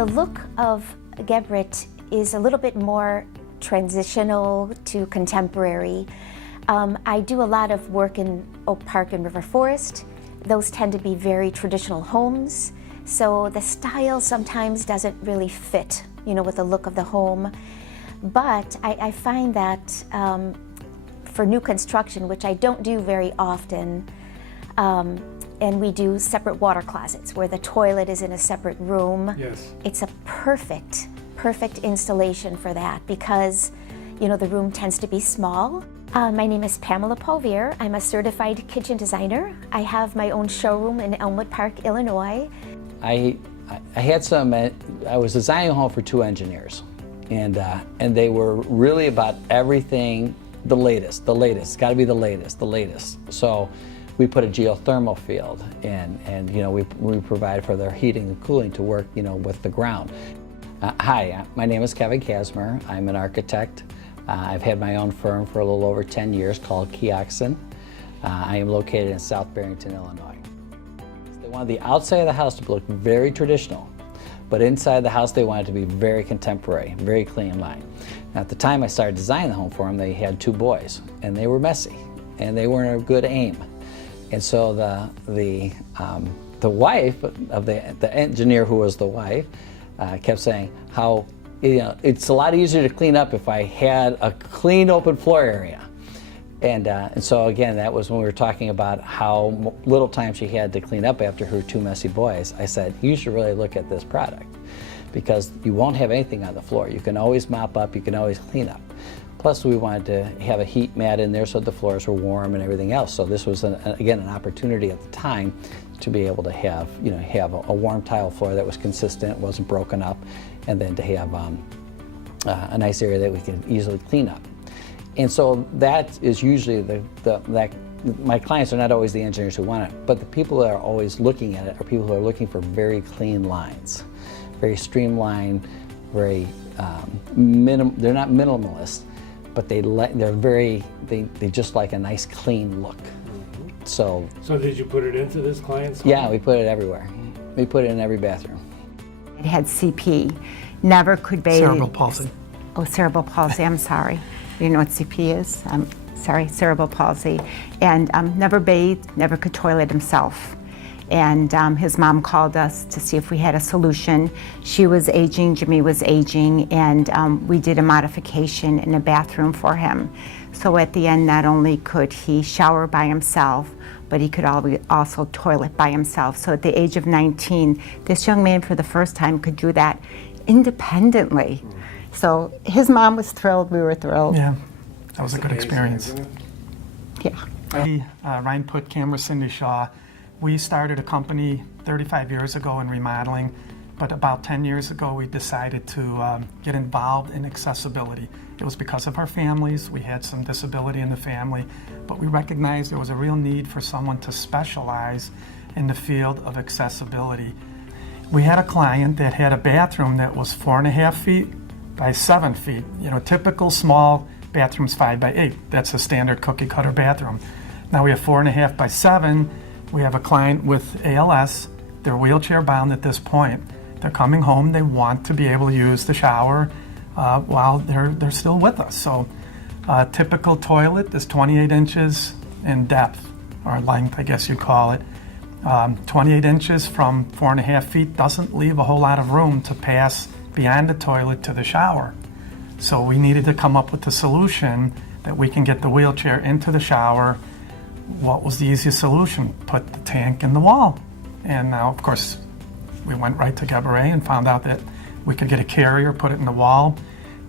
The look of GEBERIT is a little bit more transitional to contemporary. I do a lot of work in Oak Park and River Forest. Those tend to be very traditional homes, so the style sometimes doesn't really fit, with the look of the home. But I find that for new construction, which I don't do very often, and we do separate water closets where the toilet is in a separate room. Yes. It's a perfect installation for that because, the room tends to be small. My name is Pamela Polvier. I'm a certified kitchen designer. I have my own showroom in Elmwood Park, Illinois. I was designing a home for two engineers, and they were really about everything the latest. It's got to be the latest. So we put a geothermal field and we provide for their heating and cooling to work, with the ground. Hi, my name is Kevin Kasmer. I'm an architect. I've had my own firm for a little over 10 years called Keoxen. I am located in South Barrington, Illinois. They wanted the outside of the house to look very traditional, but inside the house they wanted it to be very contemporary, very clean line. Now, at the time I started designing the home for them, they had two boys, and they were messy, and they weren't a good aim. And so the wife of the engineer who was the wife kept saying how it's a lot easier to clean up if I had a clean open floor area. And so again, that was when we were talking about how little time she had to clean up after her two messy boys. I said, you should really look at this product because you won't have anything on the floor. You can always mop up, you can always clean up. Plus, we wanted to have a heat mat in there so the floors were warm and everything else. So this was, again, an opportunity at the time to be able to have, have a warm tile floor that was consistent, wasn't broken up, and then to have a nice area that we can easily clean up. And so that is usually my clients are not always the engineers who want it, but the people that are always looking at it are people who are looking for very clean lines, very streamlined, very they're not minimalist, but they just like a nice clean look. So did you put it into this client's home? Yeah, we put it everywhere. We put it in every bathroom. It had CP, never could bathe. Cerebral palsy. Oh, cerebral palsy, I'm sorry. You know what CP is? I'm sorry, cerebral palsy. And never bathed, never could toilet himself. And his mom called us to see if we had a solution. She was aging, Jimmy was aging, and we did a modification in a bathroom for him. So at the end, not only could he shower by himself, but he could also toilet by himself. So at the age of 19, this young man for the first time could do that independently. So his mom was thrilled, we were thrilled. Yeah, that was a good experience. Yeah. Ryan Put, Camera, Cindy Shaw. We started a company 35 years ago in remodeling, but about 10 years ago we decided to get involved in accessibility. It was because of our families. We had some disability in the family, but we recognized there was a real need for someone to specialize in the field of accessibility. We had a client that had a bathroom that was 4.5 feet by 7 feet. Typical small bathrooms 5 by 8. That's a standard cookie cutter bathroom. Now we have 4.5 by 7. We have a client with ALS. They're wheelchair bound at this point. They're coming home. They want to be able to use the shower while they're still with us. So typical toilet is 28 inches in depth, or length, I guess you'd call it. 28 inches from 4.5 feet doesn't leave a whole lot of room to pass beyond the toilet to the shower. So we needed to come up with a solution that we can get the wheelchair into the shower. What was the easiest solution? Put the tank in the wall. And now, of course, we went right to GEBERIT and found out that we could get a carrier, put it in the wall.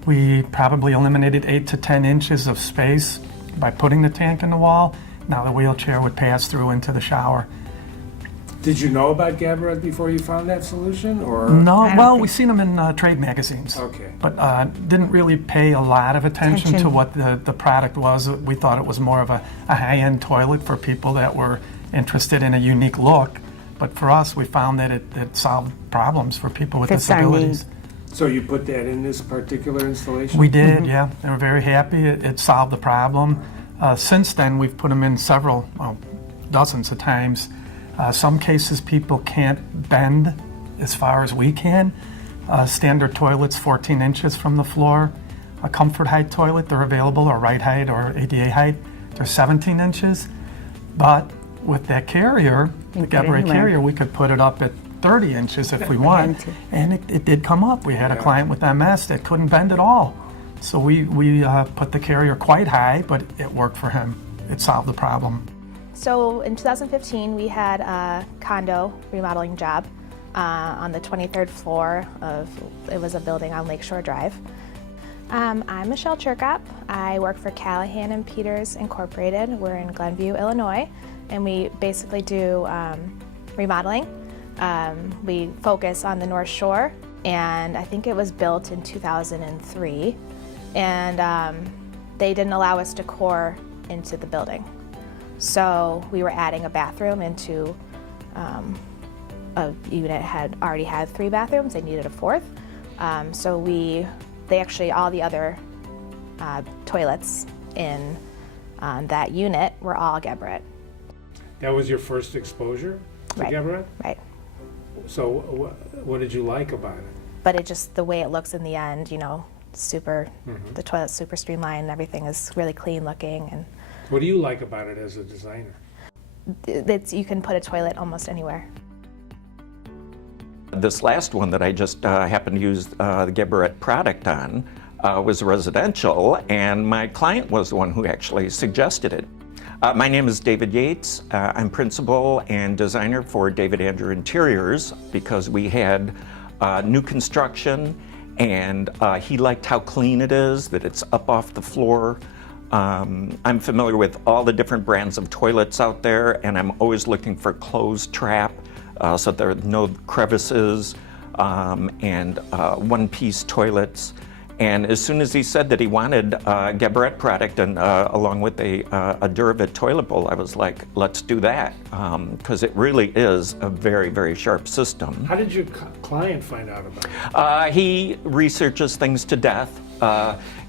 We probably eliminated 8 to 10 inches of space by putting the tank in the wall. Now the wheelchair would pass through into the shower. Did you know about GEBERIT before you found that solution, or? No, well, we seen them in trade magazines. Okay. But didn't really pay a lot of attention to what the product was. We thought it was more of a high-end toilet for people that were interested in a unique look. But for us, we found that it solved problems for people with disabilities. So you put that in this particular installation? We did, yeah. They were very happy. It solved the problem. Since then, we've put them in several, dozens of times. Some cases people can't bend as far as we can, Standard toilets 14 inches from the floor. A comfort height toilet, they're available, or right height or ADA height, they're 17 inches. But with that carrier, the GEBERIT carrier, we could put it up at 30 inches if we want. And it did come up. We had a client with MS that couldn't bend at all. So we put the carrier quite high, but it worked for him. It solved the problem. So in 2015, we had a condo remodeling job on the 23rd floor of, it was a building on Lakeshore Drive. I'm Michelle Cherkop. I work for Callahan and Peters Incorporated. We're in Glenview, Illinois, and we basically do remodeling. We focus on the North Shore, and I think it was built in 2003, and they didn't allow us to core into the building. So we were adding a bathroom into a unit had already had 3 bathrooms. They needed a 4th. So they actually, all the other toilets in that unit were all GEBERIT. That was your first exposure to Right. GEBERIT? Right. So what did you like about it? But it just, the way it looks in the end, you know, super, the toilet's super streamlined, everything is really clean looking, and What do you like about it as a designer? you can put a toilet almost anywhere. This last one that I just happened to use the GEBERIT product on was residential, and my client was the one who actually suggested it. My name is David Yates. I'm principal and designer for David Andrew Interiors because we had new construction, and he liked how clean it is, that it's up off the floor. I'm familiar with all the different brands of toilets out there, and I'm always looking for closed trap so there are no crevices and one-piece toilets. And as soon as he said that he wanted a GEBERIT product and along with a Duravit toilet bowl, I was like, let's do that, because it really is a very, very sharp system. How did your client find out about it? He researches things to death.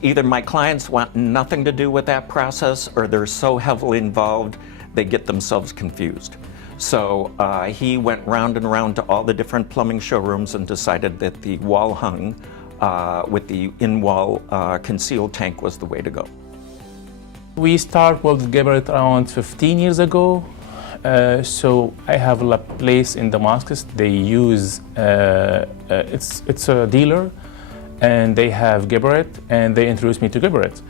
Either my clients want nothing to do with that process, or they're so heavily involved they get themselves confused. So he went round and round to all the different plumbing showrooms and decided that the wall hung with the in-wall concealed tank was the way to go. We started with GEBERIT around 15 years ago. So I have a place in Damascus. They use, it's a dealer, and they have GEBERIT, and they introduced me to GEBERIT.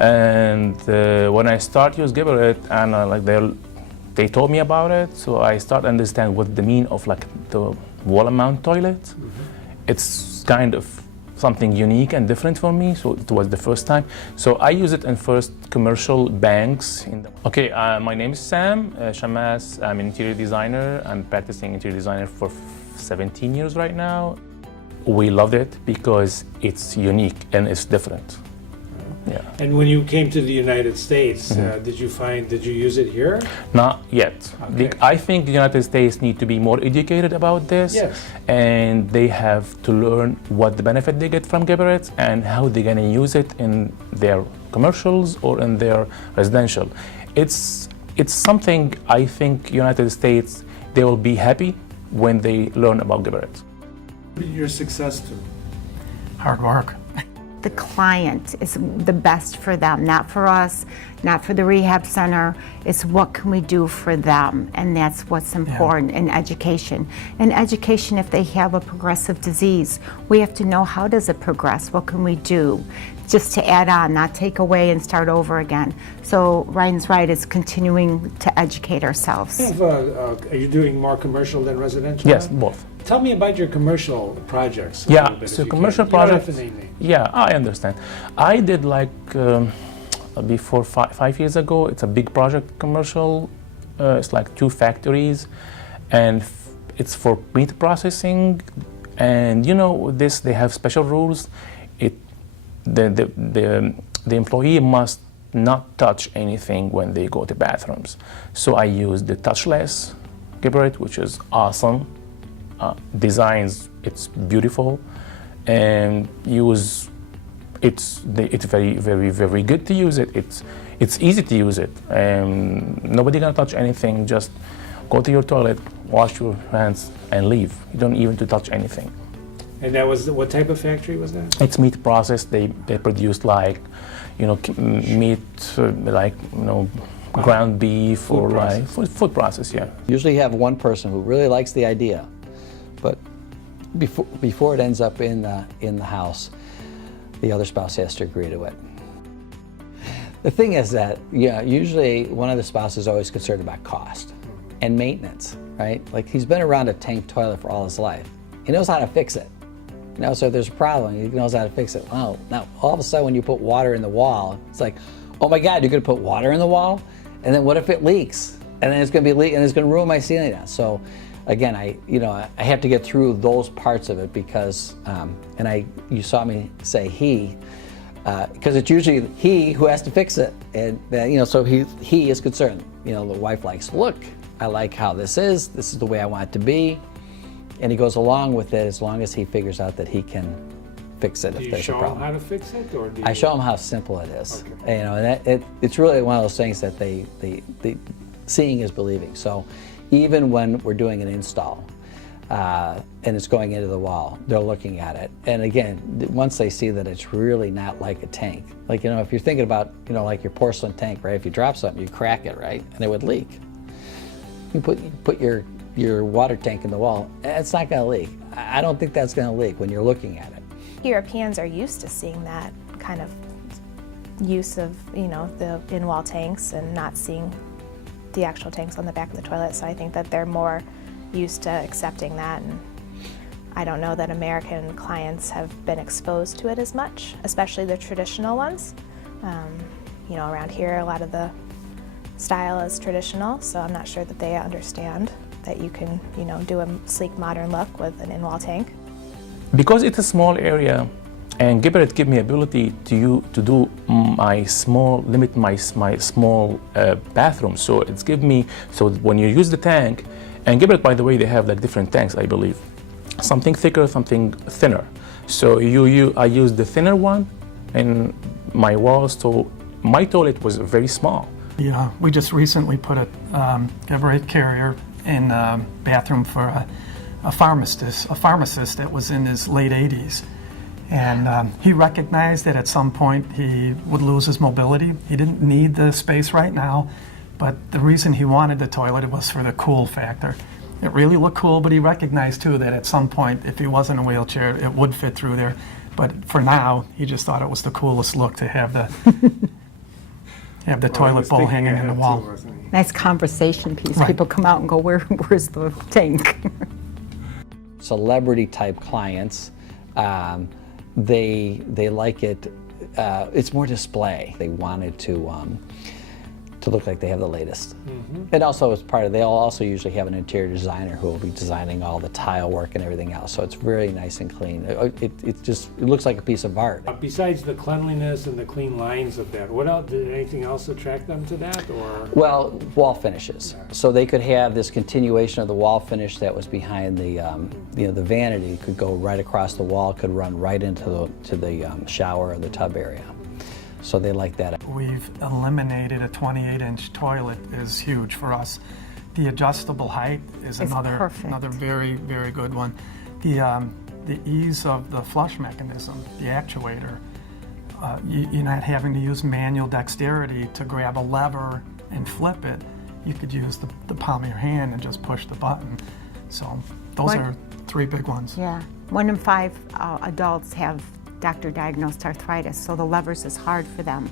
And when I start use GEBERIT, and they told me about it, so I start understand what the mean of like the wall mount toilet. It's kind of something unique and different for me, so it was the first time. So I use it in first commercial banks. Okay, my name is Sam Shamas. I'm an interior designer. I'm practicing interior designer for 17 years right now. We loved it because it's unique and it's different. Yeah. And when you came to the United States, did you use it here? Not yet. Okay. I think the United States need to be more educated about this, Yes. and they have to learn what the benefit they get from GEBERIT and how they're gonna use it in their commercials or in their residential. It's something I think United States, they will be happy when they learn about GEBERIT. What did your success do? Hard work. The client is the best for them, not for us, not for the rehab center. It's what can we do for them, and that's what's important in education. In education, if they have a progressive disease, we have to know how does it progress, what can we do, just to add on, not take away and start over again. So Ryan's right, it's continuing to educate ourselves. Are you doing more commercial than residential? Yes, both. Tell me about your commercial projects. a Yeah, little bit, so if you commercial can. You don't have projects. to name names. Yeah, I understand. I did like before 5 years ago. It's a big project commercial. It's like 2 factories, and it's for meat processing. And you know this, they have special rules. The employee must not touch anything when they go to bathrooms. So I use the touchless GEBERIT, which is awesome. Designs, it's beautiful, and it's very, very, very good to use it. It's easy to use it, and nobody gonna touch anything. Just go to your toilet, wash your hands, and leave. You don't even to touch anything. And that was, what type of factory was that? It's meat process. They produce like, meat like, ground beef or like food process, yeah. Usually you have one person who really likes the idea, but before it ends up in the house, the other spouse has to agree to it. The thing is that, usually one of the spouses is always concerned about cost and maintenance, right? Like, he's been around a tank toilet for all his life. He knows how to fix it. So if there's a problem, he knows how to fix it. Oh, now all of a sudden when you put water in the wall, it's like, oh my God, you're gonna put water in the wall? And then what if it leaks? And then it's gonna be leaking and it's gonna ruin my ceiling now. So again, I have to get through those parts of it because, you saw me say he, because it's usually he who has to fix it. And so he is concerned. The wife likes, look, I like how this is the way I want it to be. And he goes along with it as long as he figures out that he can fix it if there's a problem. Do you show him how to fix it, or do you... I show him how simple it is. Okay. And it's really one of those things that they seeing is believing. So even when we're doing an install and it's going into the wall, they're looking at it. And again, once they see that it's really not like a tank, like, if you're thinking about, like your porcelain tank, right? If you drop something, you crack it, right? And it would leak. You put your water tank in the wall, it's not going to leak. I don't think that's going to leak when you're looking at it. Europeans are used to seeing that kind of use of, the in-wall tanks and not seeing the actual tanks on the back of the toilet. So I think that they're more used to accepting that. And I don't know that American clients have been exposed to it as much, especially the traditional ones. Around here, a lot of the style is traditional, so I'm not sure that they understand that you can, do a sleek, modern look with an in-wall tank. Because it's a small area, and GEBERIT give me ability to limit my small bathroom. So it's give me, so when you use the tank, and GEBERIT, by the way, they have like different tanks, I believe. Something thicker, something thinner. So I use the thinner one in my walls, so my toilet was very small. Yeah, we just recently put a GEBERIT carrier in a bathroom for a pharmacist that was in his late 80s. And he recognized that at some point he would lose his mobility. He didn't need the space right now, but the reason he wanted the toilet was for the cool factor. It really looked cool, but he recognized too that at some point, if he was in a wheelchair, it would fit through there. But for now, he just thought it was the coolest look to have the toilet bowl hanging in the wall. Nice conversation piece. Right. People come out and go, where's the tank? Celebrity type clients, they like it. It's more display. They wanted to look like they have the latest. And also, as part of, they'll also usually have an interior designer who will be designing all the tile work and everything else. So it's very nice and clean. It looks like a piece of art. Besides the cleanliness and the clean lines of that, what else? Did anything else attract them to that, or? Well, wall finishes. So they could have this continuation of the wall finish that was behind the the vanity could go right across the wall, could run right into the shower or the tub area. So they like that. We've eliminated a 28-inch toilet is huge for us. The adjustable height is another very, very good one. The ease of the flush mechanism, the actuator, you're not having to use manual dexterity to grab a lever and flip it. You could use the palm of your hand and just push the button. So those are three big ones. Yeah. 1 in 5 adults have doctor-diagnosed arthritis, so the levers is hard for them.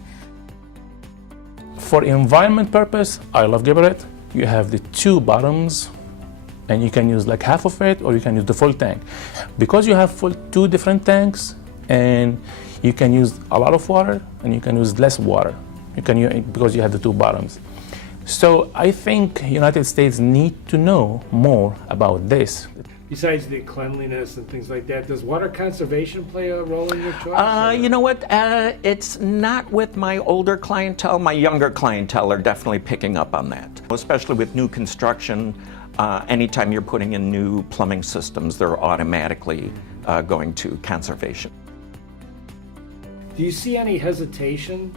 For environment purpose, I love GEBERIT. You have the 2 bottoms, and you can use like half of it, or you can use the full tank. Because you have 2 different tanks, and you can use a lot of water, and you can use less water. Because you have the 2 bottoms. So I think United States need to know more about this. Besides the cleanliness and things like that, does water conservation play a role in your choice? You know what? It's not with my older clientele. My younger clientele are definitely picking up on that. Especially with new construction, anytime you're putting in new plumbing systems, they're automatically going to conservation. Do you see any hesitation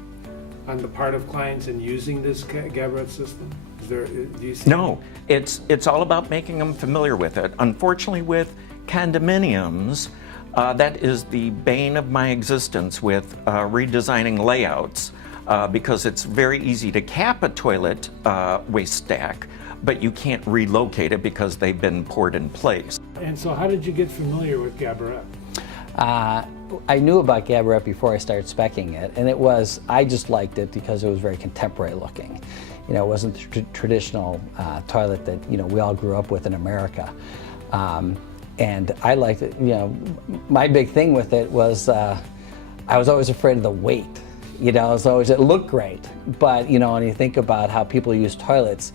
on the part of clients in using this GEBERIT system? Do you see No, it's all about making them familiar with it. Unfortunately, with condominiums, That is the bane of my existence with redesigning layouts because it's very easy to cap a toilet waste stack, but you can't relocate it because they've been poured in place. And so how did you get familiar with GEBERIT? I knew about GEBERIT before I started speccing it, and I just liked it because it was very contemporary looking. You know, it wasn't the traditional toilet that, you know, we all grew up with in America. And I liked it. You know, my big thing with it was I was always afraid of the weight. You know, it looked great, but, you know, when you think about how people use toilets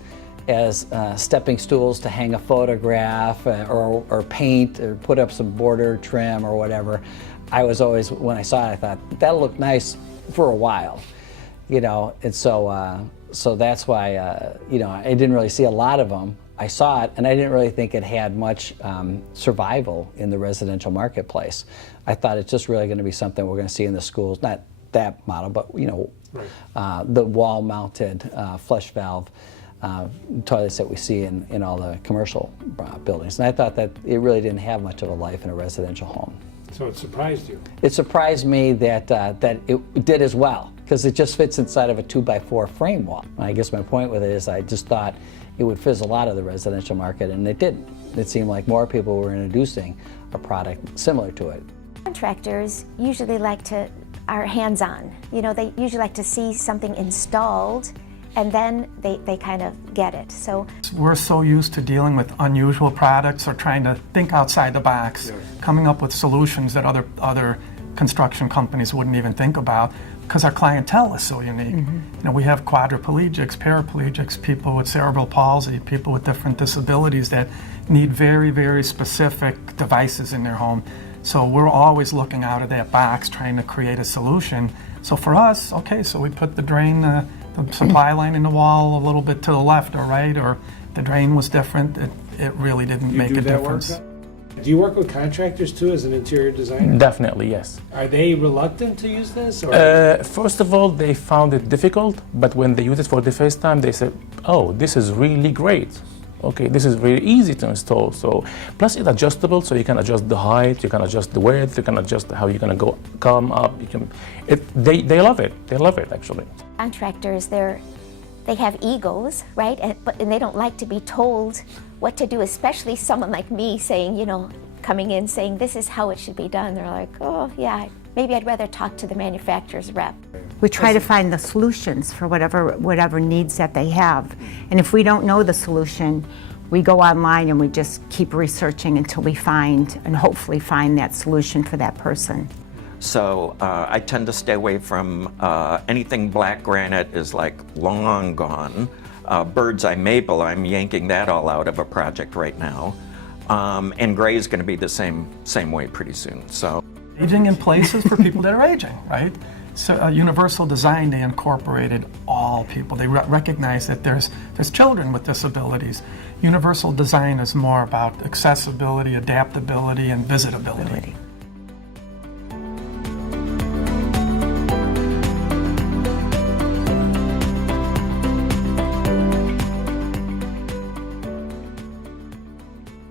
as stepping stools to hang a photograph or paint or put up some border trim or whatever, I was always, when I saw it, I thought, that'll look nice for a while, you know, and so that's why, you know, I didn't really see a lot of them. I saw it, and I didn't really think it had much survival in the residential marketplace. I thought it's just really going to be something we're going to see in the schools, not that model, but, you know, right. The wall-mounted flush valve toilets that we see in all the commercial buildings. And I thought that it really didn't have much of a life in a residential home. So it surprised you? It surprised me that it did as well, because it just fits inside of a 2x4 frame wall. I guess my point with it is I just thought it would fizzle out of the residential market, and it didn't. It seemed like more people were introducing a product similar to it. Contractors usually are hands-on. You know, they usually like to see something installed, and then they kind of get it. So we're so used to dealing with unusual products or trying to think outside the box, coming up with solutions that other construction companies wouldn't even think about, because our clientele is so unique. You know, we have quadriplegics, paraplegics, people with cerebral palsy, people with different disabilities that need very, very specific devices in their home. So we're always looking out of that box, trying to create a solution. So for us, okay, so we put the drain, the supply line in the wall a little bit to the left or right, or the drain was different. It really didn't make a difference. Do you work with contractors too as an interior designer? Definitely, yes. Are they reluctant to use this? Or? First of all, they found it difficult, but when they used it for the first time, they said, oh, this is really great. Okay, this is very easy to install. So, plus it's adjustable, so you can adjust the height, you can adjust the width, you can adjust how you're gonna come up. They love it. They love it, actually. contractors, they have egos, right? And they don't like to be told what to do, especially someone like me saying, you know, coming in saying, this is how it should be done. They're like, oh, yeah, maybe I'd rather talk to the manufacturer's rep. We try to find the solutions for whatever needs that they have. And if we don't know the solution, we go online and we just keep researching until we find and hopefully find that solution for that person. So I tend to stay away from anything black granite is like long gone. Bird's eye maple, I'm yanking that all out of a project right now. And gray is going to be the same way pretty soon. So aging in places for people that are aging, right? So universal design, they incorporated all people. They recognize that there's children with disabilities. Universal design is more about accessibility, adaptability, and visitability.